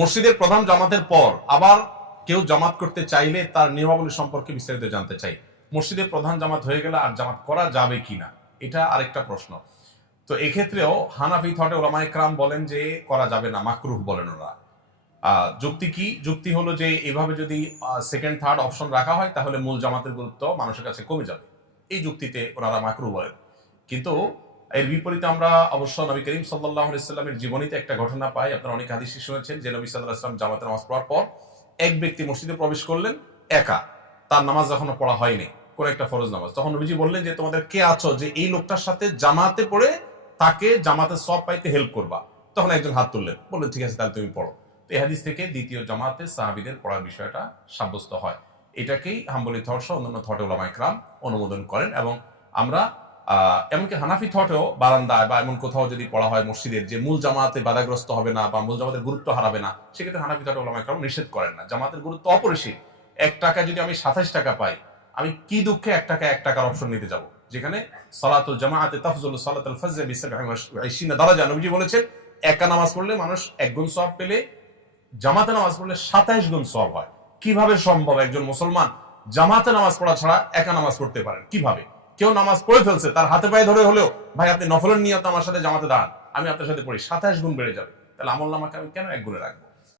মসজিদের প্রধান জামাতের পর আবার কেউ জামাত করতে চাইলে তার নিয়মাবলী সম্পর্কে বিস্তারিত জানতে চাই। মসজিদের প্রধান জামাত হয়ে গেলে আর জামাত করা যাবে কিনা, এটা আরেকটা প্রশ্ন। তো এক্ষেত্রেও হানাফি থটে ওলামায়ে কেরাম বলেন যে করা যাবে না, মাকরুহ বলেন ওরা। যুক্তি কি? যুক্তি হলো যে এভাবে যদি সেকেন্ড থার্ড অপশন রাখা হয় তাহলে মূল জামাতের গুরুত্ব মানুষের কাছে কমে যাবে, এই যুক্তিতে ওনারা মাকরুহ বলেন। কিন্তু এর বিপরীতে আমরা অবশ্য নবী করিম সাল্লাল্লাহু আলাইহি সাল্লামের জীবনীতে একটা ঘটনা পাই। আপনারা অনেক হাদিসে শুনেছেন যে নবী সাল্লাল্লাহু আলাইহি ওয়াসাল্লাম জামাতে নামাজ পড়ার পর এক ব্যক্তি মসজিদে প্রবেশ করলেন একা, তার নামাজ এখনো পড়া হয়নি, কোন একটা ফরজ নামাজ। তখন নবীজি বললেন যে তোমাদের কে আছো যে এই লোকটার সাথে জামাতে পড়ে তাকে জামাতের সওয়াব পাইতে হেল্প করবা? তখন একজন হাত তুললেন, বললেন ঠিক আছে তাহলে তুমি পড়ো। তো এই হাদিস থেকে দ্বিতীয় জামাতে সাহাবীদের পড়ার বিষয়টা সাব্যস্ত হয়। এটাকেই হাম্বলি থট সহ অন্যান্য থটে ওলামায়ে কেরাম অনুমোদন করেন। এবং আমরা এমনকি হানাফি থটেও বারান্দায় বা এমন কোথাও যদি পড়া হয় মসজিদের যে মূল জামাতে বাধাগ্রস্ত হবে না বা মূল জামাতের গুরুত্ব হারাবে না, সেক্ষেত্রে হানাফি থটে ওলামায়ে কেরাম নিষেধ করেন না। জামাতের গুরুত্ব অপরিসীম। 1 টাকা যদি আমি 27 টাকা পাই, আমি কি দুঃখে 1 টাকার অপশন নিতে যাব, যেখানে সালাতুল জামাআতে তাফজুলু সালাতুল ফজর বি 27 দারাজা। নবীজি বলেছেন একা নামাজ পড়লে মানুষ 1 গুণ সওয়াব পেলে জামাতে নামাজ পড়লে 27 গুণ সওয়াব হয়। কিভাবে সম্ভব একজন মুসলমান জামাতে নামাজ পড়া ছাড়া একা নামাজ পড়তে পারেন? কিভাবে? কেউ নামাজ পড়ে ফেলছে, তার হাতে পায়ে ধরে হলেও ভাই আপনি নফলের নিয়ত আমার সাথে জামাতে দাঁড়ান, আমি আপনার সাথে পড়ি, 27 গুণ বেড়ে যাবে। তাহলে আমল নামাকে আমি কেন 1 গুণে রাখবো?